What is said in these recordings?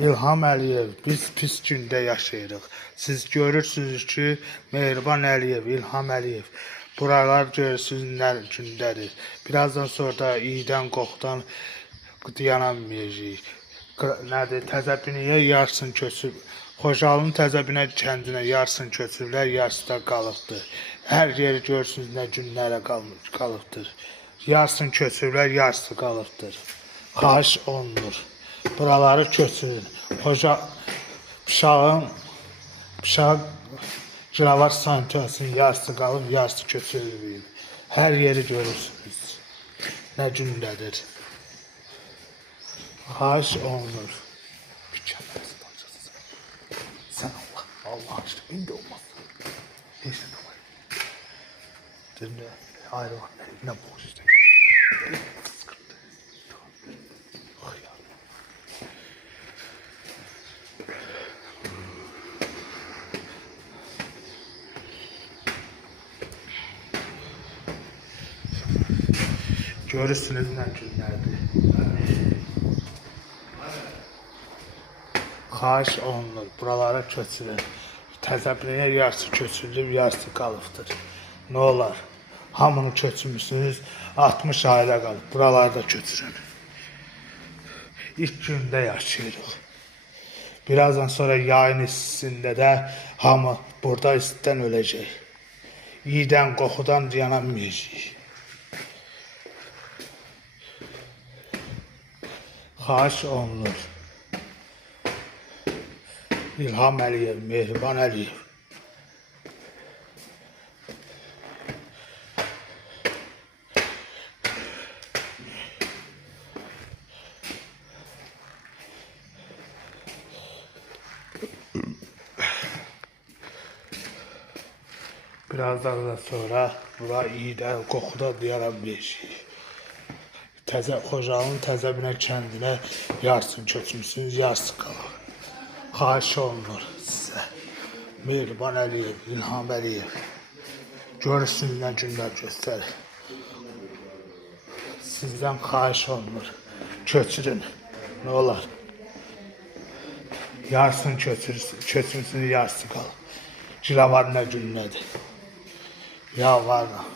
İlham Əliyev, biz pis gündə yaşayırıq. Siz görürsünüz ki, Mehriban Əliyev, İlham Əliyev, buralar görürsünüz nə gündədir. Birazdan sonra da iydən, qoxdan dayanamıyacaq. Nədir, Təzəbiniyə yarısını köçüb, Xocalı'nın Təzəbinə kəndinə yarısını köçüblər, yarısı da qalıbdır. Hər yeri görürsünüz nə günlərə qalıbdır. Yarısını köçüblər, yarısı qalıbdır. Xahiş olunur. Buraları köçürün. Bıçağın Cıravar sanitiyasının yarısı qalıb, yarısı köçürülüb. Hər yeri görürsünüz. Nə gündədir. Xahiş olunur. Sen Allah işte indi olmaz. Neyse tamam. Dinle ayrı var. Ne boş işte. Görürsünüz nə günlərdir. Xahiş olunur, buralara köçürün. Təzəbiniyə yarısı köçürülüb, yarısı qalıbdır. Nə olar? Hamını köçürmüsünüz, 60 ailə qalıb. Buraları da köçürün. İlk gündə yaşayırıq. Birazdan sonra yayın istisində də hamı burada istidən öləcək. İyidən, qoxudan dayanamayacaq. Xahiş olunur. İlham Əliyev, Mehriban Əliyev. Birazdan da sonra bura iyidən, qoxuda dayanamayacaq. Xocalı'nın Təzəbinə kəndinə yarısını köçmüsünüz, yarısı qalır. Xahiş olunur sizə. Mehriban Əliyev, İlham Əliyev. Görürsünüz nə günlər göstərir. Sizdən xahiş olunur. Köçürün. Nə olar? Yarısını köçmüsünüz, yarısı qalır. Cıravar nə gündədir. Yalvarıram.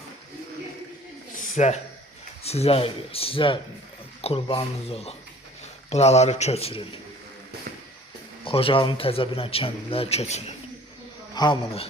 Sizə qurbanınız olun. Buraları köçürün. Xocalı'nın Təzəbinə kəndinə köçürün. Hamını.